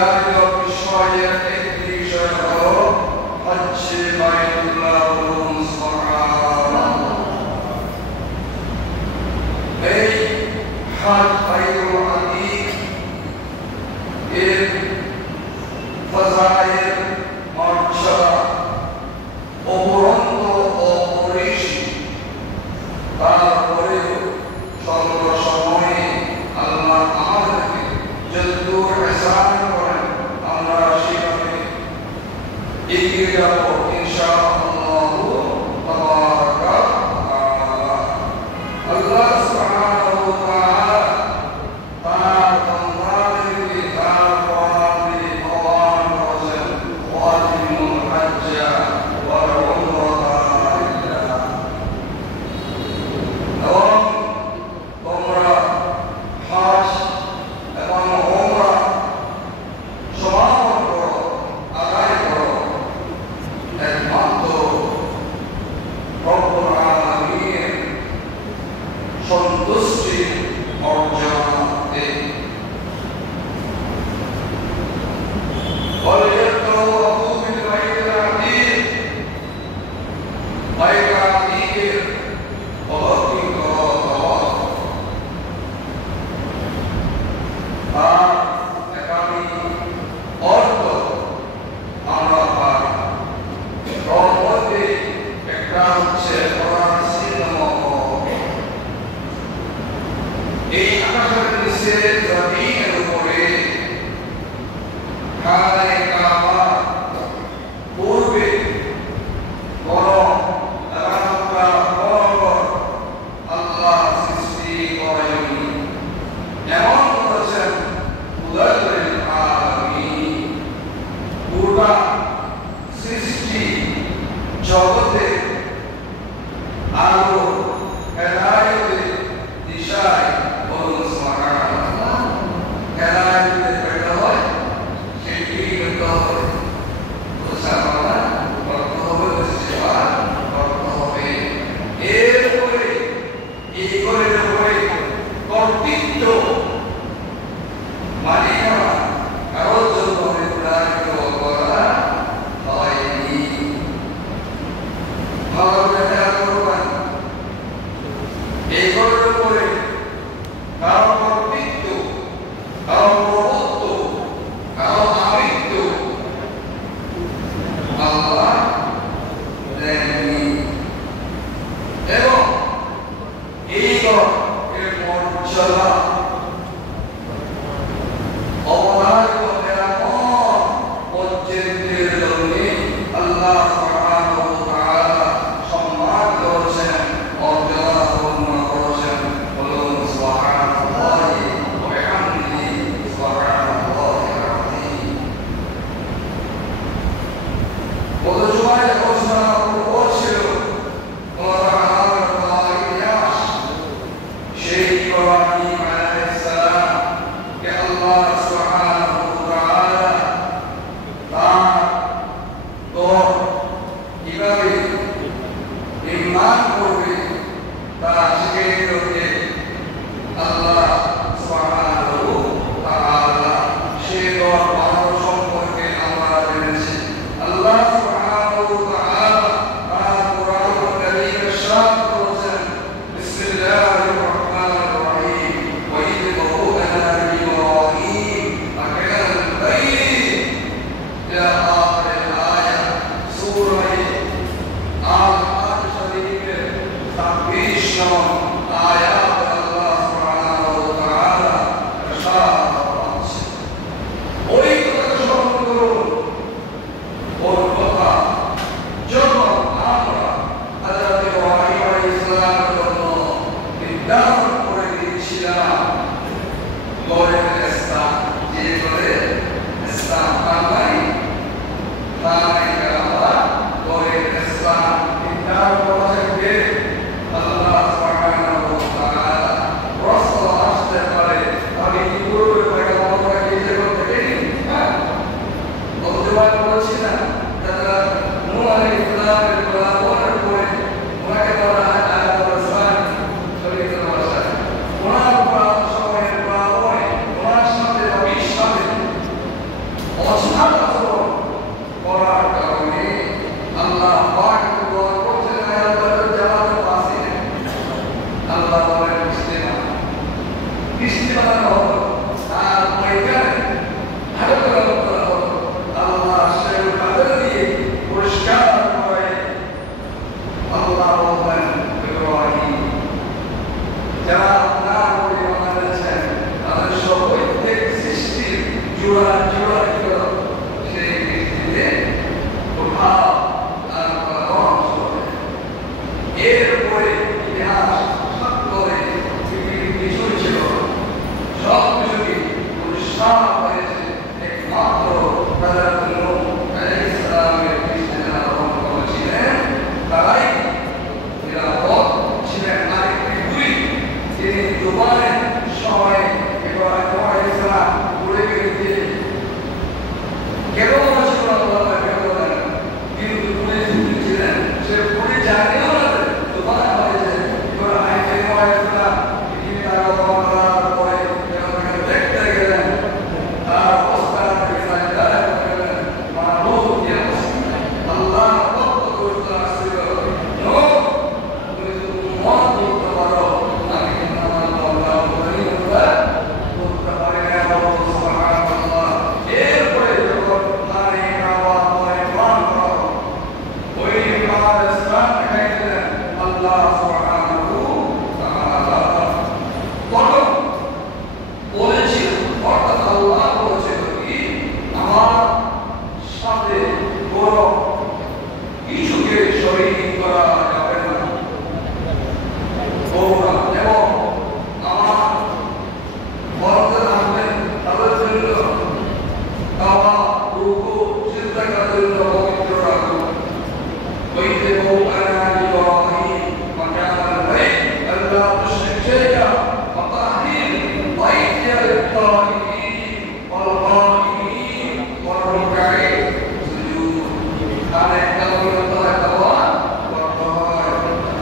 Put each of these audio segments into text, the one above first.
নির্ধারিত বিষয়ের একটি বিষয় হলো হজ্জে বাইতুল্লাহ সুবহানাল্লাহ। এই হজ বাইতুল আতিক এর ফজাইল মর্যাদা অপরন্ত অপরিসীম। তারপরেও সর্বসময়ে আল্লাহ আমাদেরকে যতদূর ihsan করেন আমরা সেভাবে এগিয়ে যাব ইনশাআল্লাহ তাবারাকা তাআলা। আল্লাহ সুবহানাহু ওয়া তাআলা তার বান্দাদেরকে তার পরামর্শে আহ্বান করেছেন, ওয়াতিমুল হজ্জা ওয়াল উমরাতা লিল্লাহ। এবং তোমরা হজ এবং উমরা সমাপন করো, আদায় করো একমাত্র রব্বুল আলামিনের সন্তুষ্টি অর্জনার্থে। وليطوفوا بالبيت العتيق বাইতুল আতিকের অলৌকিক তাওয়াফ। আর একাধিক অর্থ আমরা পাই। তার মধ্যে একটা হচ্ছে এই আকাশের নিচে জমিনের উপরে খানে কাবা পূর্বে বড় এলাকা আল্লাহ সৃষ্টি করেননি। এমন করেছেন কুদরতুল আলামিন। পুরা সৃষ্টি জগতে আলো হেদায়েতের দিশায় বলুন সুবহানাল্লাহ। হেদায়েতের পেতে হয় সেটি করতে হবে, বুঝাবার করতে হবে, সেবার করতে হবে। এরপরে এই করে কর্তৃত্ব মানে কারোর জন্য নির্ধারিত করা হয়নি। ভালোভাবে খেয়াল করবেন, এই ঘরের উপরে কারো কর্তৃত্ব, কারো প্রভুত্ব, কারো আমিত্ব আল্লাহ দেননি। এবং এই ঘরের মর্যাদা অবধারিত কেয়ামত পর্যন্তের জন্য আল্লাহ সুবহানাহু ওয়া তাআলা সম্মান করেছেন, মর্যাদা পূর্ণ করেছেন। বলুন সুবহানাল্লাহি ওয়া বিহামদিহি সুবহানাল্লাহিল আযীম। গত জুমায় ঘোষণা করছিল সেই ইব্রাহিম আলাইহিস সালাম কে আল্লাহ সুবহানাহু ওয়া তাআলা তার দর কিভাবে নির্মাণ করবে তা শিখিয়ে আল্লাহ সুবহানাহু ওয়া তাআলা সেই দর বানানো সম্পর্কে আমরা জেনেছি। আল্লাহ সুবহানাহু ওয়া তাআলা তার কুরআনুল কারীমে ইরশাদ করেছেন, বিসমিল্লাহির রাহমানির রাহিম ওয়া ইয বউআনা বিইব্রাহিম হয়েছে একমাত্র হযরত নূহ আলাইহিস সালামের পৃষ্ঠে যারা রহমত করেছিলেন তারাই নিরাপদ ছিলেন। আরেকটি দুই তিনি দুবারের সময় ইব্রাহিম আলাইহিস সালাম পড়ে গিয়ে কেন ছিল আল্লাহ কেন কিন্তু পুলিশ ছিলেন সে পুলিশ জানেও না দুবার হয়েছে ইব্রাহিম আলাইহিস সালাম তিনি তার করার পরে দেখতে গেলেন তার অবস্থা গেলেন মানুষ আল্লাহ কত করতে আসছিল তুমি মন করতে পারো আমি কিন্তু আমার আল্লাহ বলি করতে পারি না সুবহানাল্লাহ। এরপরে যখন নারী খাওয়া হয় প্রাণ ওই মার স্নান খাইলেন আল্লাহ সুবহানাহু তাআলা তখন বলেছিল অর্থাৎ আল্লাহ বলেছিল কি আমার সাথে বড় কিছুকে শরীক করা যাবে না বৌরা এবং আমার বড়দের আনবেন তাদের জন্য খাওয়া রুকু চিন্তা করার জন্য পবিত্র রাখুন বইতে বউ আনানি ইব্রাহিম মাকানাল বাইত আল্লাহ তুশরিক শাইআ ওয়া তাহীর বাইতি লিত-তাইয়িবিন ওয়াল কাইমিন ওয়ার রুকঈ সুজুদ। তাহলে কালমে তাআলা তাওয়া করতে হয়,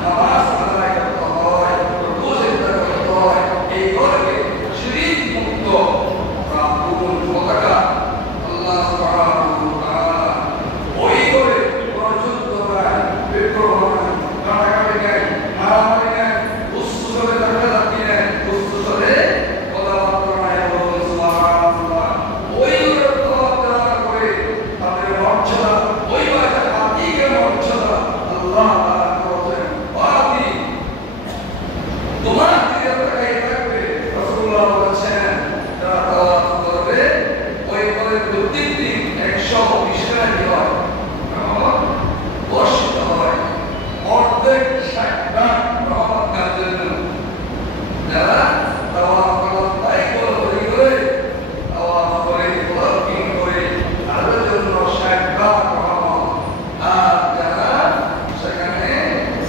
নামাজ আদায় করতে হয়, রুকু সিজদা করতে হয়, এই করে শিরক মুক্ত রাখুন পতাকা আল্লাহ সুবহানাহু তাআলা ওই করে প্রযুক্ত হয় বিক্রম কাটাকাটি নেই মারামারি নেই উচ্চস্বরে ধাক্কাধাক্কি নেই উচ্চস্বরে কথাবার্তা নাই বলুন সুবহানাল্লাহ। ওই করে কথাবার্তা করে তাদের মর্যাদা ওই বাচ্চা আতিকের মর্যাদা আল্লাহ তাআলা করেছেন বাতি তোমার দিকে তাকাই থাকবে রাসূলুল্লাহ বলেছেন যারা তাওয়াফ করবে ওই করে প্রত্যেকদিন 120 টাকা হয় বর্ষিত হয় অর্ধেক 60 ভাগ রহমত কাজের জন্য যারা তাওয়াফ করার করে তাওয়াফ করে ওয়াকিং করে তাদের জন্য 60 ভাগ রহমত। আর যারা সেখানে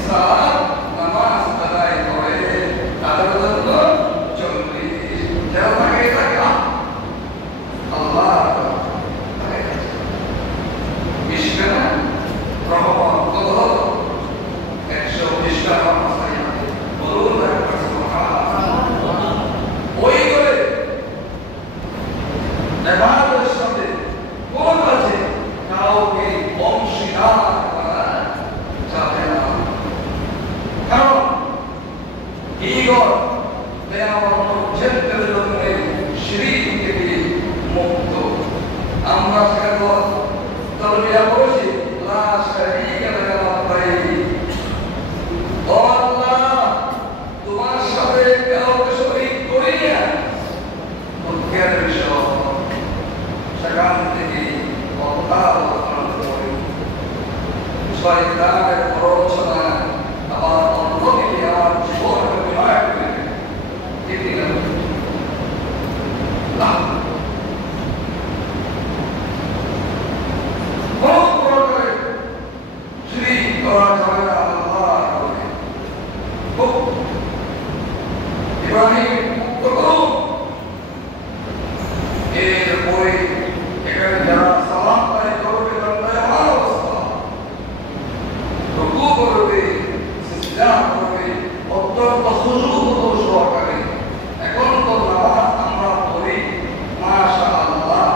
সালাত নামাজ আদায় করে তাদের জন্য 40। যারা থাকে আল্লাহ বিষ্ণু রহমত কত হলো 120 টাকা বলুন সুবহানাল্লাহ। ওই করে ইবাদতের সাথে কোন আছে কাউকে অংশীদার করা যাবে না, কারণ এই ঘর জেন্টের জন্য শিরিক থেকে মুক্ত। আমরা সেখানে তরবিয়া করেছি লা শারীকা লাকা লাব্বাইক ও আল্লাহ তোমার সাথে কাউকে শরীক করি না মুখের বিষয় সেখান থেকে কথা করি শয়তানের প্ররোচনা আবার অন্যদিকে আমার জীবন বিনয় করে ঠিক না ইব্রাহিম মুক্ত করুন। এরপরে এখানে যারা সালাম তাই করবে তাদের অবস্থা রুকু করবে সিজদা করবে অত্যন্ত খুশু সহকারে। এখন তো নামাজ আমরা পড়ি মাশাআল্লাহ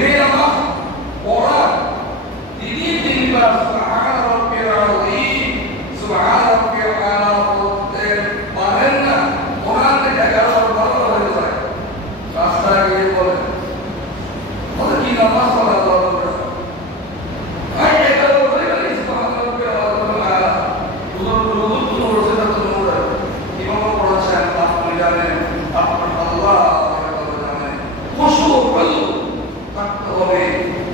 এই নামাজ পড়া তিনি তিনবার সুবহান রাব্বিল আযীম সুবহান রাব্বিল আলা বলতে পারেন না, কোরআন থেকে 11 বার হয়ে যায় রাস্তায় গিয়ে বলেন বলে কি নামাজ পড়া দরকার আই এটা বলে বলে সুবহান রাব্বিল আলা দুটো রোজা তো নোরা ইমাম পড়াচ্ছেন আপনি জানেন আপনি আল্লাহ জানেন খুশু বলো থাকতে হবে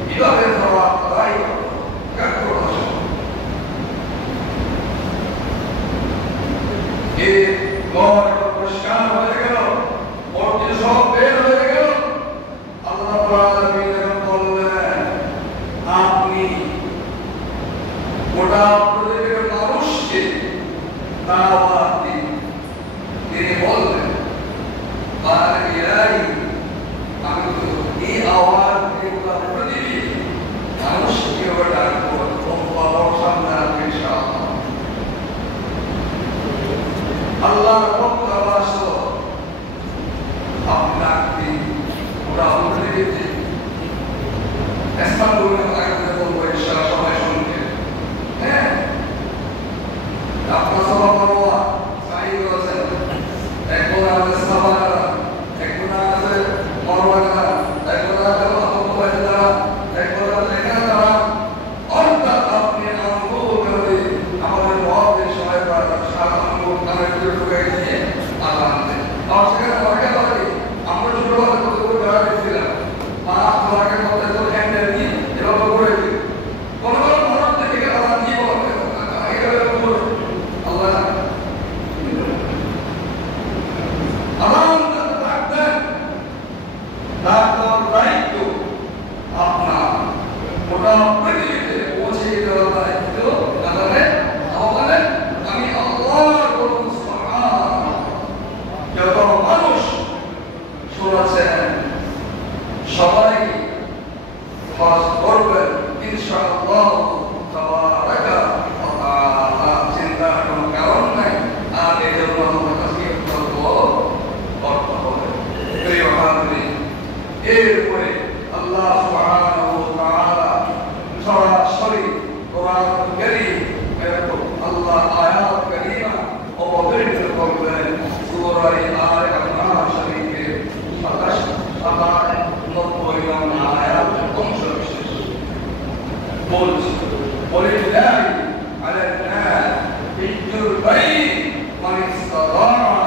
কিভাবে ধরা তাই এই ঘর পরিষ্কার হয়ে গেল আর ইলাহি আমি তো এই আওয়াজ এগুলো প্রতিদিন মানুষকে ডাকবো তোমার সামনে ইনশাআল্লাহ আল্লাহর পক্ষ আবাস আপনাকে ওরা উঠে দিতে এসমান বলে আগে বলবো ইনশাআল্লাহ সবাই শুনবে হ্যাঁ আপনার সবার বড় সাইদ আছেন এখন আছে সাবারা এখন আছে মরওয়ানা এখন আছে আবুবাইদা এখন আছে কাদা অর্থাৎ আপনি অনুভব করে আমাদের মহাদের সহায় করা সাধারণ কানের ভিতরে ঢুকাই দিয়ে আল্লাহ দেন আর সেখানে অনেকে বলে আমরা ছোটবেলা কত করে বেড়া দেখছিলাম পাঁচ লাখের মধ্যে তো হ্যান্ডেল দিয়ে এভাবে করে দিই কোনো কোনো মরণ থেকে আল্লাহ দিয়ে বলবে আল্লাহ আল্লাহ ডাকতেন ডাক্তার দায়িত্ব আপনার ওটা পৃথিবীতে পৌঁছে দেওয়ার দায়িত্ব তাহলে আমাদের আমি আল্লাহর করুন সুবহান যত মানুষ শুনেছেন সবাই হজ করবেন ইনশাআল্লাহ তাবারাকা ওয়া তাআলা চিন্তার কোনো কারণ নাই আর এই জন্য আমরা কাছে করবো করতে হবে প্রিয় ভাই এরপরে আল্লাহ সুবহানাহু ওয়া তাআলা সরাসরি কোরআন কারীম এরকম আল্লাহ আয়াত কারীমা অবতীর্ণ করলেন সূরা আলে ইমরান শরীফের 90 নং আয়াত অংশ বিশেষ বলছে ওয়ালিল্লাহি আলা নাস হিজ্জুল বাইত মান ইসতাতাআ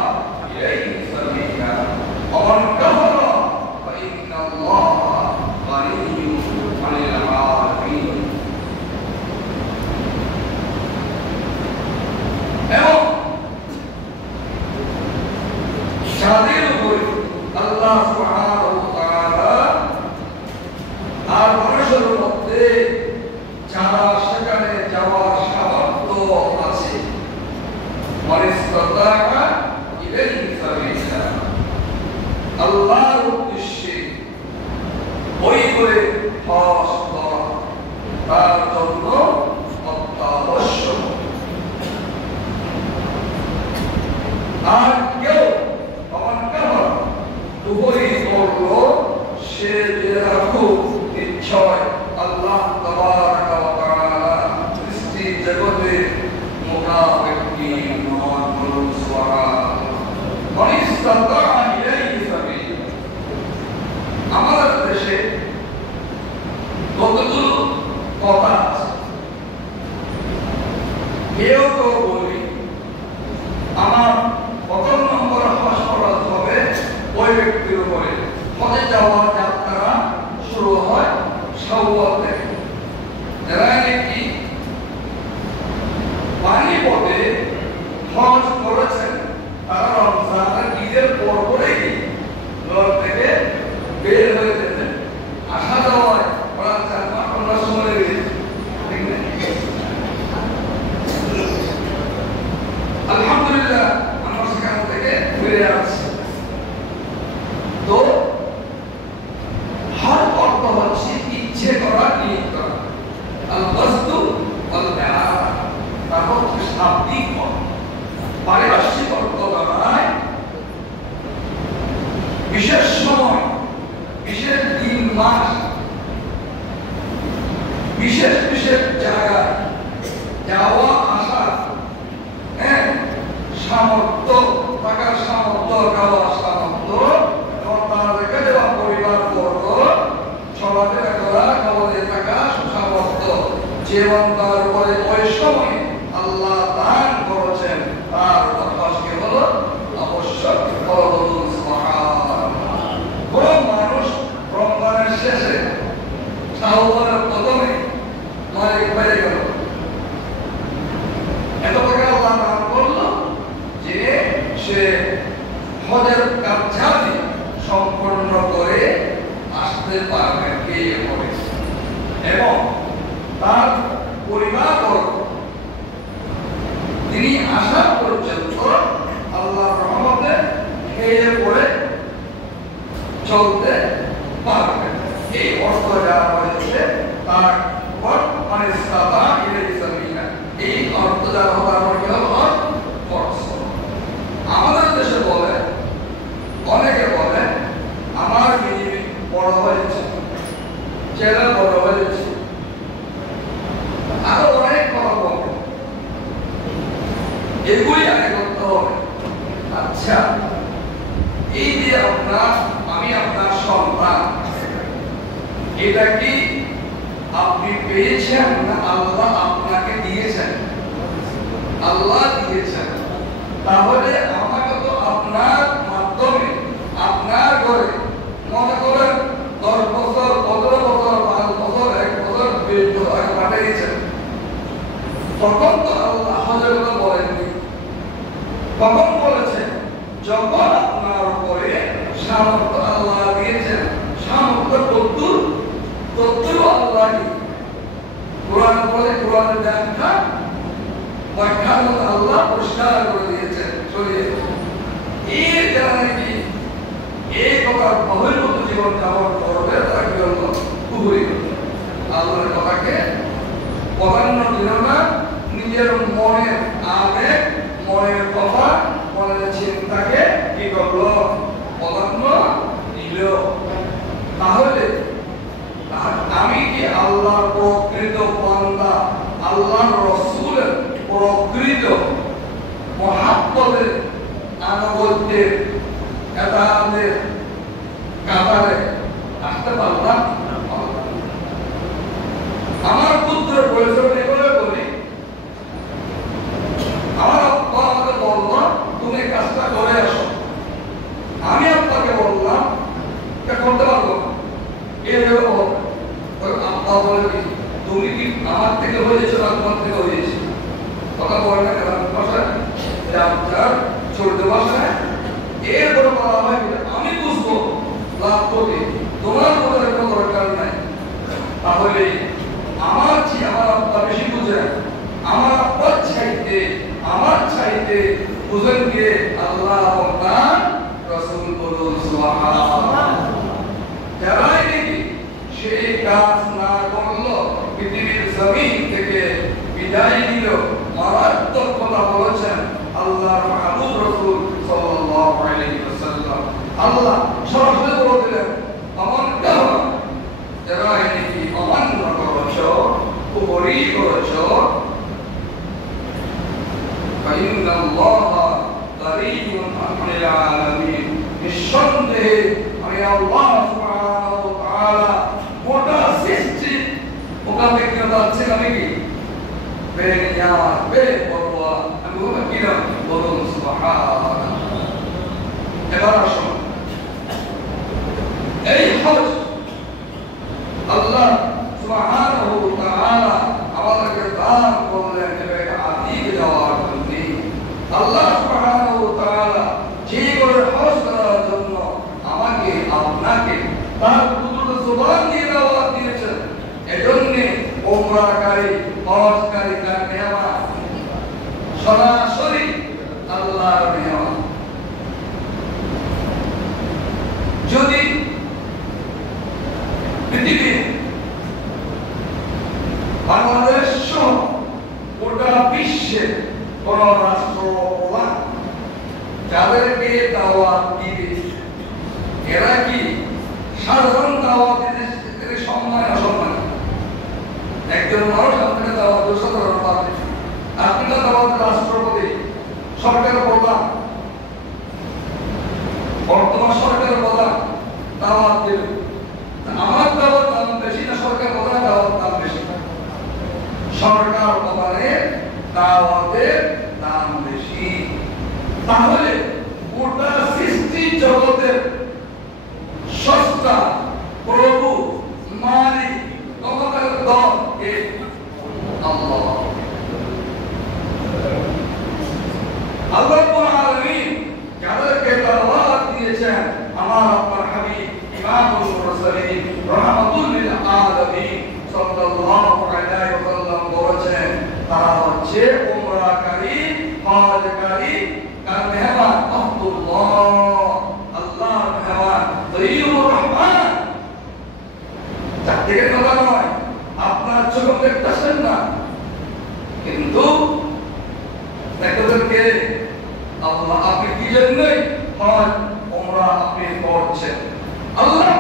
ইলাইহি সাবিলা ওয়া মান কাফারা ফা ইন্নাল্লাহা গানিয়্যুন আনিল আলামিন এবং যাদের উপরে আল্লাহ সুবহানাহু ওয়া তাআলা আর মানুষের মধ্যে যারা সেখানে যাওয়ার সামর্থ্য আছে মানিস্তাতা ইলাইহি সাবিলা আল্লাহর উদ্দেশ্যে ওই করে হজ করা তার জন্য অত্যাবশ্যক আর কেউ দুপুরি করলো সে যেরকম নিশ্চয় আল্লাহ তাবারাকা ওয়া তাআলা সৃষ্টি জগতে মোকাবেকি নন বলুন সুবহানাল্লাহ মানিস্তাতা ইলাইহি সাবিলা আমাদের দেশে কতগুলো কথা আছে কেউ তো বলি আমার প্রথম নম্বর হজ ফরজ হবে ওই ব্যক্তির উপরে হজে যাওয়ার যাত্রা শুরু হয় শাওয়াল থেকে যারা নাকি পানি পথে হজ করেছেন তারা রমজানের ঈদের পর পরেই ঘর থেকে বের হয়ে যেতেন আসা যাওয়ায় ওরা 4-5 ঘন্টা সময় লেগে যেত ঠিক না আলহামদুলিল্লাহ আমরা সেখান থেকে ফিরে আসছি তো হর অর্থ হচ্ছে ইচ্ছে করা নিয়ত করা আল বস্তু আল ইরাদা তারপর শাব্দিক পারিভাষিক অর্থ নয় বিশেষ সময় বিশেষ দিন মাস বিশেষ বিশেষ জায়গায় যাওয়া আসা হ্যাঁ সামর্থ্য টাকার সামর্থ্য খাওয়ার সামর্থ্য এবং তার রেখে দেওয়া পরিবার বর্গ চলাফেরা করা খাওয়াতে থাকা সুসামর্থ্য জীবন তার উপরে ওই সময় আল্লাহ দান করেছেন তার অভ্যাসকে হলো আবশ্যক বলুন সুবহানাল্লাহ কোন মানুষ রমজানের শেষে শাওয়ালের প্রথমে মালিক হয়ে গেল এত টাকা আল্লাহ দান করলো যে সে হজের কার্যাবলী সম্পন্ন করে আসতে পারবে কে হবে এবং তার পরিবার তিনি আসা পর্যন্ত আল্লাহর রহমতে খেয়ে পড়ে এই যে আমি আপনার সন্তান, এটা কি আপনি পেয়েছেন না আল্লাহ আপনাকে দিয়েছেন? আল্লাহ দিয়েছেন। তাহলে আমাকে তো আপনার মাধ্যমে আপনার ঘরে মনে করেন 10 বছর 15 বছর 5 বছর 1 বছর 2 বছর আগে পাঠিয়েছেন, তখন তো আল্লাহ হযরত বলেননি। তখন বলেছেন যখন আপনার উপরে সামর্থ্য আল্লাহ দিয়েছেন, সামর্থ্য তত্ত্ব আল্লাহ কি কোরআন বলে, কোরআনের ব্যাখ্যা আল্লাহ পরিষ্কার করে দিয়েছেন। চলিয়ে এই জানে কি এই প্রকার বহির্ভূত জীবন যাপন করবে তারা কি হল কুহুরি আল্লাহর কথাকে প্রাধান্য দিল না, নিজের মনের আবেগ, মনের কথা, মনের চিন্তাকে কি করলো প্রাধান্য দিল। তাহলে আমি কি আল্লাহর প্রকৃত বান্দা, আল্লাহর রাসূলের প্রকৃত মহাব্বতের আনুগত্যের এতাদের কাতারে আসতে পারলাম? আমার পুত্র পরিচয় এভাবে বলি, আমার আব্বা আমাকে বললো তুমি কাজটা করে আসো, আমি আপনাকে বললাম এটা করতে পারবো না, এইভাবে বলবে। আব্বা বলে কি তুমি কি আমার থেকে হয়েছে না তোমার থেকে হয়েছে? কথা বলে না কেন ভাষায় ছোট ভাষায় এরপরে বলা হয় আমি বুঝবো লাভ করবে, তোমার বোঝার কোনো দরকার নাই। তাহলে আমার আব্বা বেশি বুঝে, আমার আব্বার চাইতে বুঝেন কে? আল্লাহ এবং তার রাসূল। বলুন সুবহানাল্লাহ। যারাই নাকি সেই কাজ না করলো, পৃথিবীর জমিন থেকে বিদায় দিল, মারাত্মক কথা বলেছেন আল্লাহর মাহবুব রাসূল সাল্লাল্লাহু আলাইহি ওয়াসাল্লাম। আল্লাহ সরাসরি বলে দিলেন আমান কাফার, যারা নাকি অমান্য করেছো, কুফরি করেছো, ফাইন্নাল্লাহা গানিয়্যুন আনিল আলামিন, নিঃসন্দেহে আমি আল্লাহ সুবহানাহু ওয়া তাআলা গোটা সৃষ্টি মোকাবিলা করছে। আমি কি বেনিয়ামত বেপরোয়া, আমি কিরম বলুন সুবহানাল্লাহ। এবার আসুন এই হজ আল্লাহ সুবহানাহু ওয়া তাআলা আমাদেরকে দান করলেন এটাকে আদিকে যাওয়ার জন্য। আল্লাহ সুবহানাহু ওয়া তাআলা যে করে হজ করার জন্য আমাকে আপনাকে তার পুত্র জবান দিয়ে দাওয়াত দিয়েছেন, এজন্য উমরাকারী হজকারী তার নেয়ামত সরাসরি আল্লাহর নেয়ামত। যদি পৃথিবীর বাংলাদেশ সহ গোটা বিশ্বের কোন রাষ্ট্র যাদেরকে দাওয়াত দিবে, এরা কি সাধারণ দাওয়াত দিতে সম্মান অসম্মান? একজন মানুষ আপনাকে দাওয়াত সাধারণ পাবে, আপনি তো দাওয়াত রাষ্ট্রপতি, সরকার প্রধান, বর্তমান সরকার প্রধান দাওয়াত দেবে। আমার দাওয়াত দাম বেশি না সরকার প্রধান দাওয়াত দাম বেশি? সরকার প্রধানের দাওয়াতের দাম বেশি। তাহলে গোটা সৃষ্টি জগতের সস্তা প্রভু মালিক ক্ষমতার দল কে? আল্লাহ। আল্লাহ রাব্বুল আলামিন যাদেরকে দাওয়াত দিয়েছেন, আমার আপনার হাবিব ইমামুল মুরসালিন রাহমাতুল লিল আলামিন সাল্লাল্লাহু আলাইহি ওয়াসাল্লাম বলেছেন তারা হচ্ছে উমরাকারী, হজকারী, কার মেহমান আব্দুল্লাহ, আল্লাহর মেহমান, দইয়ুর রহমান। চারদিকের কথা নয়, আপনার চোখে দেখতেছেন না, কিন্তু দেখতেছেন আল্লাহ। আপনি কি জন্যই হজ উমরা আপনি করছেন? আল্লাহ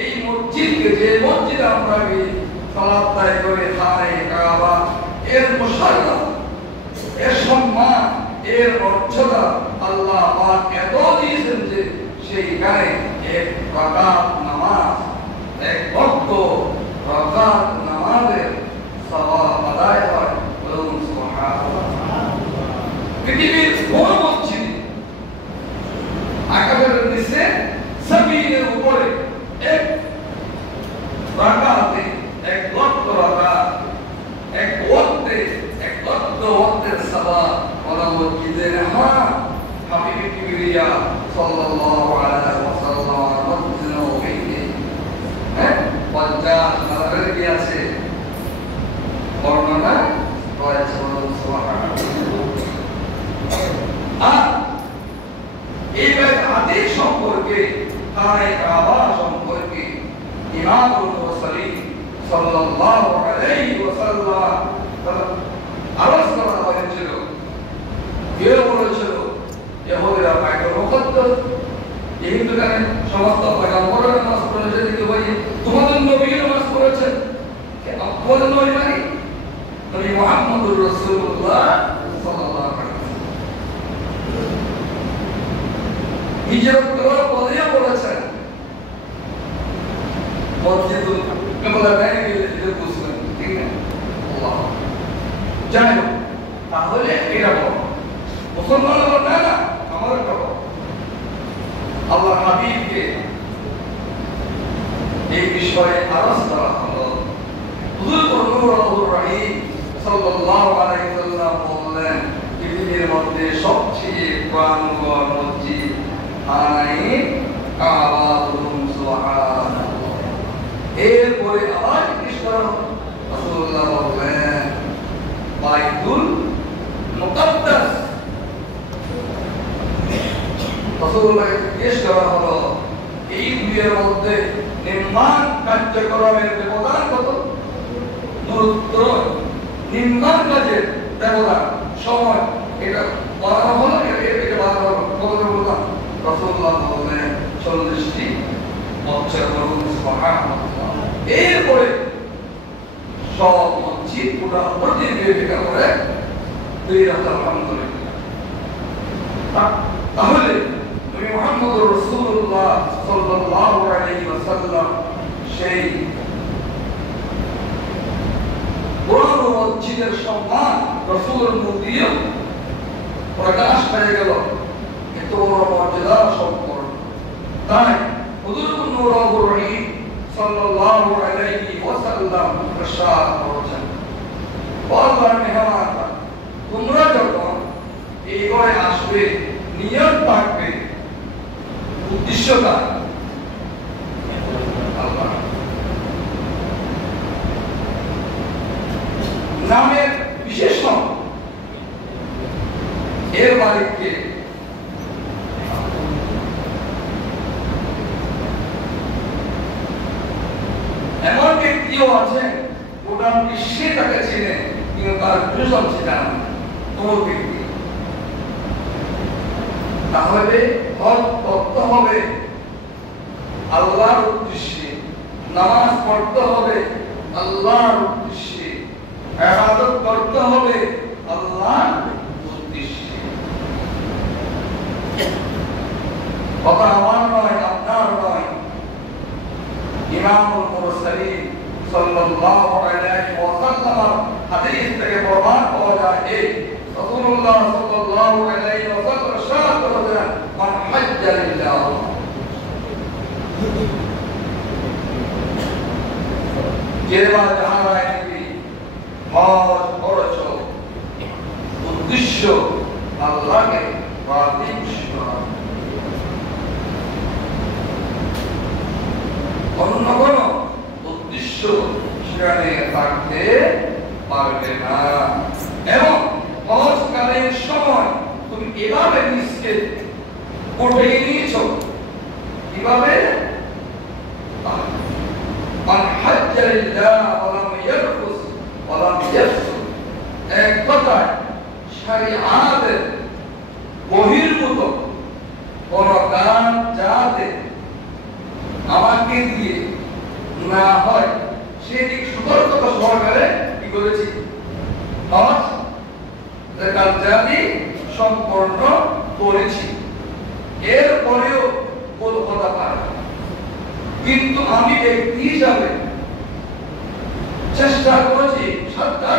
এই মসজিদকে, যে মসজিদে আমরা সালাত আদায় করে খানে কাবা, এর মুশাররফ, এর সম্মান, এর মর্যাদা আল্লাহ পাক এত দিয়েছেন যে জমিনের উপরে এক রাকাতে এক লক্ষ রাকাত এক ওয়াক্তে এক লক্ষ ওয়াক্তের সালাত ওয়ালা মসজিদে হারাম হাবিব কিবরিয়া সাল্লাল্লাহু আলাইহি ওয়াসাল্লাম মসজিদে নববীতে 50 হাজারের কি আছে বর্ণনা রয়েছে সুবহানাল্লাহ। আর এই হাদিস সম্পর্কে খানে কাবা সম্পর্কে ইমামুল মুরসালিন সাল্লাল্লাহু আলাইহি ওয়াসাল্লাম আলোচনা করেছিল। কেউ বলেছিল ইহুদিরা বাইতুল মুকদ্দাস, ইহুদিরা সমস্ত পয়গম্বরের নামাজ পড়েছে, কিন্তু ভাই তোমাদের নবীর নামাজ পড়েছেন, আপনাদের নবী মানে নবী মুহাম্মদুর রাসূলুল্লাহ সাল্লাল্লাহু আলাইহি ওয়াসাল্লাম হিজরত করার পরেও বলেছেন মসজিদুল কিবলা বাইরে গেলে যেতে বুঝবেন, ঠিক না? আল্লাহ যাই হোক, তাহলে এটা বল মুসলমান না না আমার বল আল্লাহ হাবিবকে এই বিষয়ে আরজ করা হলো। হুজুর নূরুর রহিম সাল্লাল্লাহু আলাইহি ওয়াসাল্লাম বললেন, পৃথিবীর মধ্যে সবচেয়ে প্রাণবন্ত মসজিদ আনাই কাবাতুল সুবহানাল্লাহ। এরপরে আবার জিজ্ঞেস করা হলো, রাসূলুল্লাহ বললেন বাইতুল মুকদ্দাস। রাসূলুল্লাহকে জিজ্ঞেস করা হলো এই দুইয়ের মধ্যে নির্মাণ কার্যক্রমের ব্যবধান কত? দূরত্ব নির্মাণ কাজের ব্যবধান সময় এটা বাড়ানো হলো, এটা বাড়ানো হলো কত ব্যবধান? রাসূলুল্লাহ বললেন 40টি বছর। বলুন সুবহানাল্লাহ। এরপরে সব মসজিদ পুরা প্রতিযোগিতা করে দুই রাকাত আলহামদুলিল্লাহ। তাহলে নবী মুহাম্মদুর রাসূলুল্লাহ সাল্লাল্লাহু আলাইহি ওয়াসাল্লাম সেই পুরনো মসজিদের সম্মান রাসূলের মুখ দিয়ে প্রকাশ পেয়ে গেল, এত বড় মর্যাদা সম্পন্ন। তাই হুজুর নূরুর রহিম সাল্লাল্লাহু আলাইহি ওয়াসাল্লাম ইরশাদ করেছেন, আল্লাহর মেহমান তোমরা যখন এই ঘরে আসবে নিয়ত থাকবে, উদ্দেশ্যটা আল্লাহ নামের বিশেষণ এর মালিককে এমন ব্যক্তিও আছেন গোটা বিশ্বে তাকে চেনে, কিন্তু তার বিশেষণ ছিলেন কোন ব্যক্তি। তাহলে হজ করতে হবে আল্লাহর উদ্দেশ্যে, নামাজ পড়তে হবে আল্লাহর উদ্দেশ্যে, ইবাদত করতে হবে আল্লাহর উদ্দেশ্যে। কথা আমার নয়, আপনার নয়, ইমামুল মুরসালিন সাল্লাল্লাহু আলাইহি ওয়াসাল্লাম হাদিস থেকে প্রমাণ পাওয়া যায়। এই রাসূলুল্লাহ সাল্লাল্লাহু আলাইহি ওয়াসাল্লাম ইরশাদ করেছেন, মান হাজ্জা লিল্লাহ, যে বা যারা নাকি হজ করেছো উদ্দেশ্য আল্লাহকে রাজি করা, অন্য কোন উদ্দেশ্য সেখানে থাকতে পারবে না। এবং হজকালীন সময় তুমি এভাবে নিজকে উঠে নিয়েছো, কিভাবে? মান হাজ্জা লিল্লাহ ওয়া লাম ইয়ারফুস ওয়া লাম ইয়াফসুক, এক কথায় শরীয়তের বহির্ভূত কোন কাজ যাতে আমাকে দিয়ে না হয় সেদিক সতর্কতা সহকারে কি করেছি, হজ যাকাত জাতি সম্পূর্ণ করেছি। এরপরেও কোন কথা পারে, কিন্তু আমি ব্যক্তি হিসাবে চেষ্টা করেছি সাধ্যা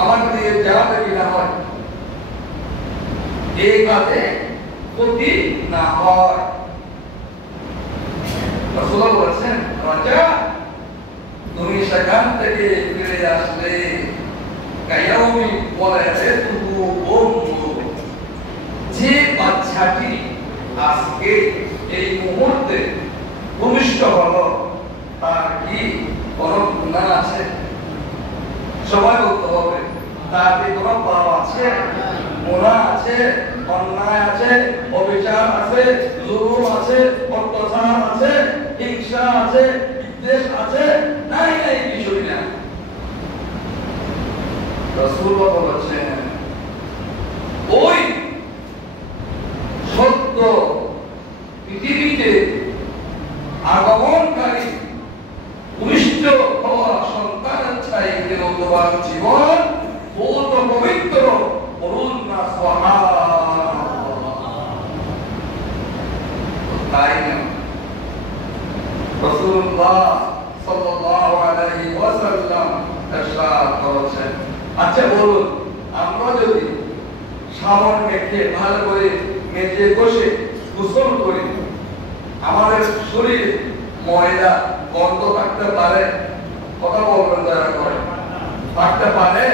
আমাকে দিয়ে যাতে কিনা হয় এই কাজে ক্ষতি না হয়। রাসূলুল্লাহ বলেছেন, রাজা তুমি সেখান থেকে ফিরে আসলে কায়াউমি ওয়ালাদাতুহু উম্মু, যে বাচ্চাটি আজকে এই মুহূর্তে ভূমিষ্ঠ হলো তার কি কোনো গুনাহ আছে? সবাই বলতে হবে, তার কি কোনো পাপ আছে, গুনাহ আছে, অন্যায় আছে, অবিচার আছে, জুলুম আছে, অত্যাচার আছে, হিংসা আছে, বিদ্বেষ আছে? নাই, নাই, কিছুই না। রাসূলুল্লাহ বলেছেন, ওই সত্য পৃথিবীতে আগমনকারী ভূমিষ্ঠ হওয়া সন্তানের চাইতে তোমার জীবন বহুত পবিত্র, বলুন না সুবহানাল্লাহ। তাই না রাসূলুল্লাহ সাল্লাল্লাহু আলাইহি ওয়াসাল্লাম ইরশাদ করেছেন, আচ্ছা বলুন, আমরা যদি সাবান মেখে ভালো করে মেজে বসে গোসল করি, আমাদের শরীরে ময়লা গন্ধ থাকতে পারে? কথা বলবেন যারা করে, থাকতে পারে?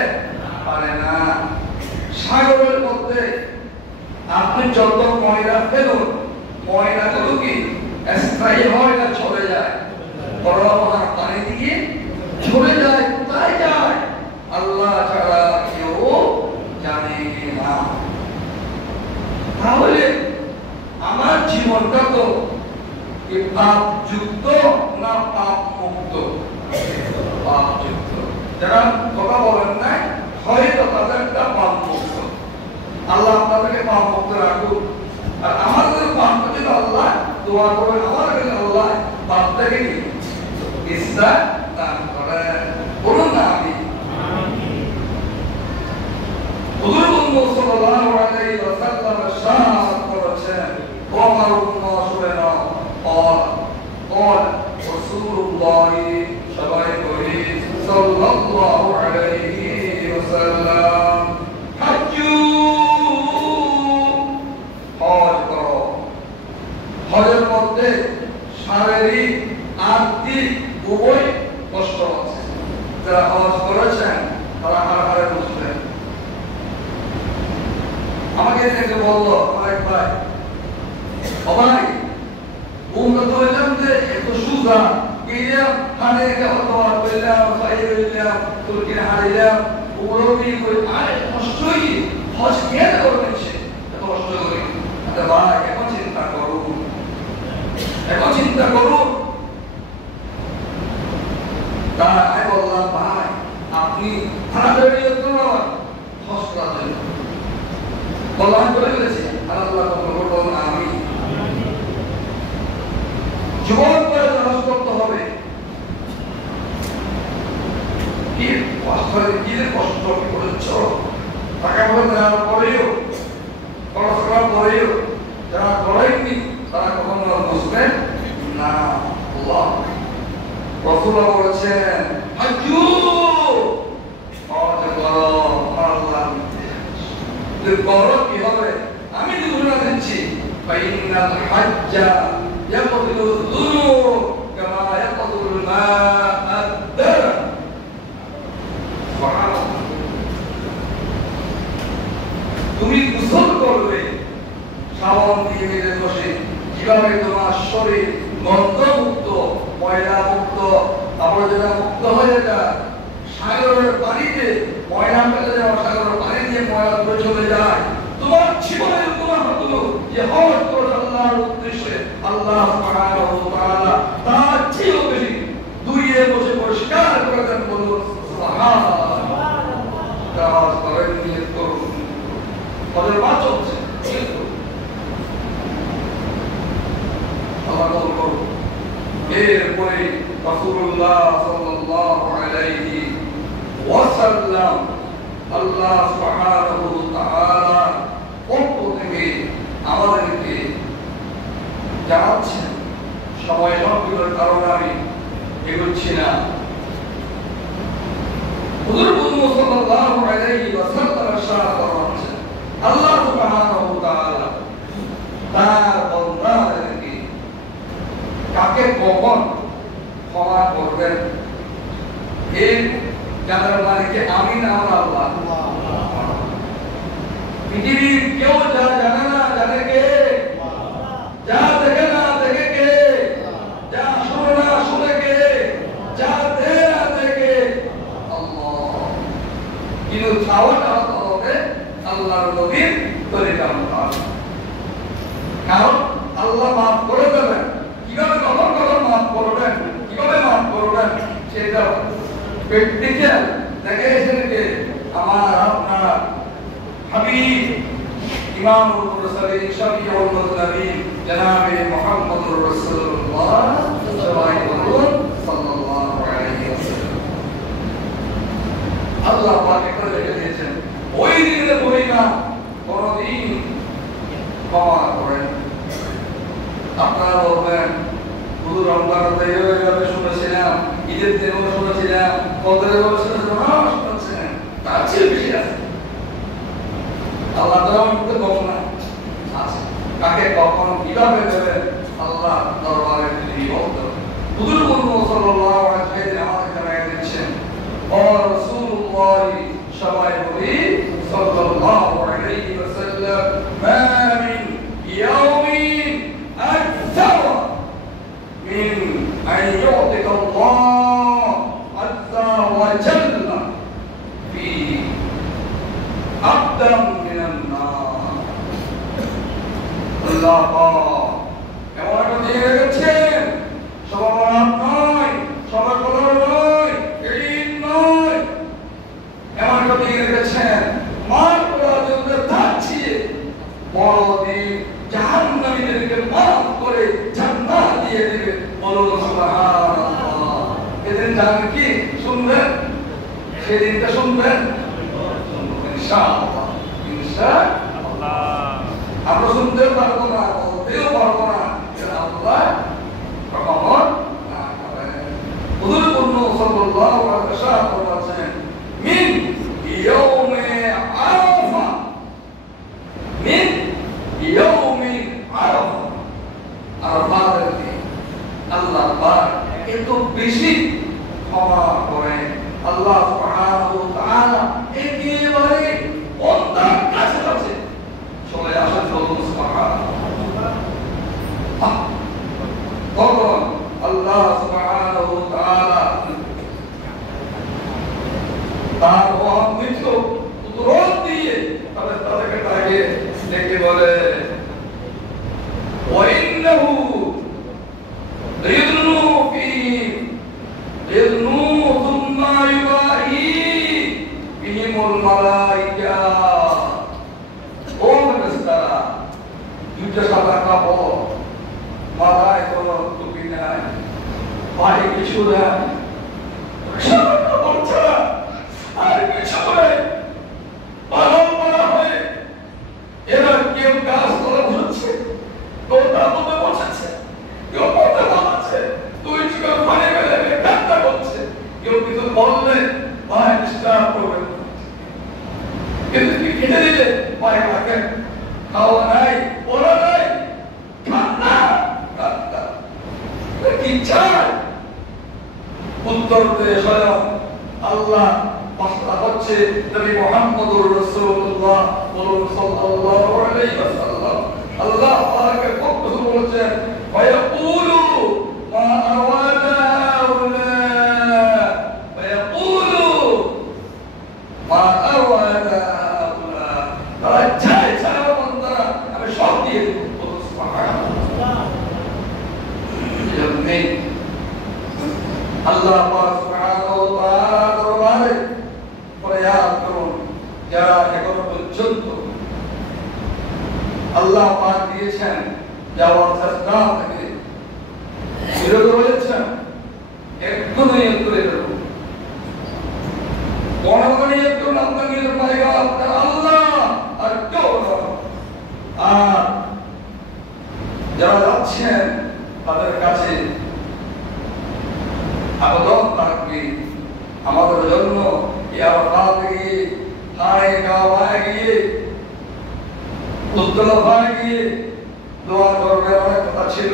পারে না। সাগরের মধ্যে আপনি যত ময়লা ফেলুন, ময়লাগুলো কি স্থায়ী হয় না চলে যায়? বরফ পানি দিয়ে চলে যায়, কোথায় যায় আল্লাহ ছাড়া কেউ জানে না। তাহলে আমার জীবনটা তো কি পাপ যুক্ত না পাপ মুক্ত? পাপ যুক্ত। যারা কথা বলেন না হয়তো তাদেরটা পাপ মুক্ত। আল্লাহ আপনাদেরকে পাপ মুক্ত রাখুন। আর আমাদের পাপ যদি আল্লাহ দোয়া করেন, আমাদের আল্লাহ পাপ থেকে কি ইচ্ছা দান করেন। বলুন না আমি হুজুর মুহাম্মদ সাল্লাল্লাহু আলাইহি ওয়াসাল্লাম ইরশাদ করেছেন, ওমর ইবনে সুলাইনা قال رسول الله সবাই বলি সাল্লাল্লাহু আলাইহি ওয়াসাল্লাম, হাজ্জু হজ করো। হজের মধ্যে শারীরিক আর্থিক উভয় কষ্ট আছে। যারা হজ করেছেন তারা হাড়ে বুঝবেন। আমাকে থেকে বললো আমার এক ভাই, ভাই উন্নত হইলাম যে এত সুজা গেলাম, হাড়ে রেখে অথবা করলাম, খাইয়ে রইলাম, তুর্কির হারিলাম, ওগুলো দিয়ে করি, আরে কষ্টই হজ কেন করবেন? সে এত কষ্ট করি। আচ্ছা ভাই, এখন চিন্তা করুন, এখন চিন্তা করুন। তাই বললাম, ভাই আপনি তাড়াতাড়ি হজ করার জন্য বললাম, করে ফেলেছি। আল্লাহ বলুন আমি জীবন করে হজ করতে হবে। কি কষ্ট, কি কষ্ট করেছ, টাকা পয়সা দেওয়ার পরেও, খরচ করার পরেও যারা করেননি তারা কখনো বুঝবেন না। আল্লাহ রাসূলুল্লাহ বলেছেন, হাজ্জু হজ করো। আল্লাহ করো কি হবে? আমি ঘোষণা দিচ্ছি, ফাইনাল হাজ্জা ইয়াকদিরু যুনুব কামা ইয়াকদিরুল মাআ আদ-দার। সুবহানাল্লাহ। তুমি গোসল করবে সাবান দিয়ে মেজে বসে, কিভাবে তোমার শরীর গন্ধমুক্ত, ময়লা মুক্ত, আবর্জনা মুক্ত হয়ে যায়। সাগরের পানিতে ময়লা ফেলে যাওয়া, সাগরের পানি দিয়ে ময়লা ধরে চলে যায়। তোমার জীবনের গুনাহগুলো যে হজ করে আল্লাহর উদ্দেশ্যে, আল্লাহ সুবহানাহু ওয়া তাআলা তার চেয়েও বেশি ধুইয়ে বসে পরিষ্কার করে দেন। বলুন সুবহানাল্লাহ। কাজ করেন, নিয়ত করুন। হজের মাস চলছে, আল্লাহ কবুল করুন। এরপরে রাসূলুল্লাহ সাল্লাল্লাহু আলাইহি ওয়াসাল্লাম আল্লাহ সুবহানাহু ওয়া তাআলা পক্ষ থেকে আমাদেরকে জানাচ্ছেন। সময় সংকটের কারণে আমি এগোচ্ছি না। হুজুর মুহাম্মদ সাল্লাল্লাহু আলাইহি ওয়াসাল্লাম ইরশাদ করেছেন, আল্লাহ সুবহানাহু ওয়া তাআলা তার বান্দাদেরকে কাকে করবেন। এই জানার মালিককে আমি না আল্লাহ। পৃথিবীর কেউ যা জানে না, জানে কে? যা দেখে না, দেখে কে? যা শুনে না, শুনে কে? যা দেখে না, দেখে আল্লাহ। কিন্তু খাওয়াটা হবে আল্লাহর নবীর তরিকা মোতাবেক। কারণ আল্লাহ মাফ করে দেবেন। কিভাবে কখন কখন মাফ করবেন, কিভাবে মাফ করবেন সেটা প্র্যাকটিক্যাল দেখিয়েছেন কে? আমার আপনার হাবিব ইমামুল মুরসালিন শফিউল মুযনিবিন জনাবে মুহাম্মদুর রাসূলুল্লাহ সাল্লাল্লাহু আলাইহি ওয়াসাল্লাম। আল্লাহ পাক করে রেখে দিয়েছেন ওই দিনের মহিমা কোনদিন ক্ষমা করেন। আপনারা বলবেন হুজুর রমজানে এইভাবে শুনেছিলাম, ঈদের দিনেও শুনেছিলাম, কদরের দিনেও শুনেছিলাম, তার চেয়ে বেশি আছে। আল্লাহ তাআলা মধ্যে কম না আছে। কাকে কখন কিভাবে দেবেন আল্লাহ দরবারে তিনি বলতেন। হুজুর সাল্লাল্লাহু আলাইহি ওয়াসাল্লাম আমাদের জানাই দিচ্ছেন ও রাসূলুল্লাহ সবাই বলি সাল্লাল্লাহু আলাইহি ওয়াসাল্লাম মা মিন ইয়াউমিন আকসার মিন আন ইউতিকা আল্লাহ আযজা ওয়া জাল্লা ফি আবদান মিনান নার। আল্লাহ এমন একটা দিয়ে রেখেছেন সবার নয়, সবার বলার নয়, এদিন নয়, এমন একটা দিয়ে রেখেছেন মার করার জন্য থাকছিয়ে বড়দিন জাহান্নামীদেরকে মাফ করে জান্নাত দিয়ে দিবে। বলুন সুবহানাল্লাহ। এদিন জানেন কি শুনবেন? সেদিনটা শুনবেন ইনশাআল্লাহ, ইনশাআল্লাহ। আমরা শুনতেও পারবো না, বলতেও পারবো না, আল্লাহ রহমত না করেন। হুজুর সাল্লাল্লাহু আলাইহি ওয়াসাল্লাম বলেছেন মিন ইয়াউমে আরাফা, মিন ইয়াউমে আরাফা। আরাফার দিন আল্লাহ পাক এত বেশি ক্ষমা করেন। আল্লাহ সুবহানাহু ওয়া তাআলা একেবারে অন্তর কাছে কাছে চলে আসেন। বলুন সুবহানাল্লাহ। তখন আল্লাহ সুবহানাহু ওয়া তাআলা তার মহামিত্র উত্তর দিয়ে তাদেরকে তাকে ডেকে বলে ওয়াইন্নাহু লিয়াদনু ফি লিয়াদনু থুম্মা ইউবাহি বিহিমুল মালাইকা। ও ফেরেশতারা, দুইটা সাদা কাপড়, মাথায় কোনো টুপি নাই, পায়ে কিছু নাই, সাদা কাপড় ছাড়া আর কিছু নাই, পালন করা হয়। এরা কেউ গাছ তলে বসেছে, কেউ তাঁবুতে বসেছে, কেউ পথে বসেছে, দুই চোখে পানি ফেলে কান্না করছে, কেউ কিছু বললে পায়ে ডিস্টার্ব করবে, কিন্তু কি খেতে দিলে পায়ে রাখেন, খাওয়া নাই, পড়া নাই, কান্না কান্না। কি চায়? উত্তর দিয়ে স্বয়ং আল্লাহ বাসনা হচ্ছে নবী মুহাম্মদুর রাসূলুল্লাহ সাল্লাল্লাহু আলাইহি ওয়াসাল্লাম। আল্লাহ পাকের পক্ষ থেকে বলেছেন ওয়ায়াকুলু মা আওয়াদা আউলা, ওয়ায়াকুলু মা আওয়াদা আউলা। তারা চাই ছাড়া বান্দারা আমি সব দিয়ে দেব। সুবহানাল্লাহ। এই আল্লাহ পাক সুবহানাহু ওয়া তাআলা দরবারে ফরিয়াদ করুন যারা এখনো পর্যন্ত আল্লাহ পাক দিয়েছেন যাওয়ার চেষ্টা থেকে বিরত হয়েছেন, একটু নিয়ত করে দেবো, কোনখানে একটু আপনার নিয়ত পাইবা আপনার আল্লাহ আর কেউ না। আর যারা যাচ্ছেন তাদের কাছে আবেদন থাকবে আমাদের জন্য গিয়ে হায় গাওয়ায় গিয়ে উত্তলায় গিয়ে দোয়া করবে। অনেক কথা ছিল,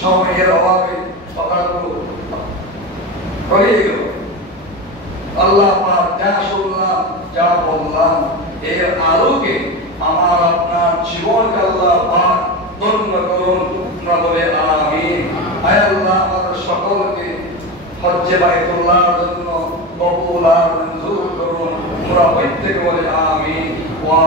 সময়ের অভাবে কথাগুলো হয়ে গেল। আল্লাহ পাক যা শুনলাম যা বললাম এর আলোকে আমার আপনার জীবনকে আল্লাহ পাক ধন্য করুন। আমরা বলে আমিন। আয় আল্লাহ আমাদের সকলকে হজ্জে বাইতুল্লাহর জন্য কবুল আর মঞ্জুর করুন। আমরা প্রত্যেকে বলে আমিন। ওয়া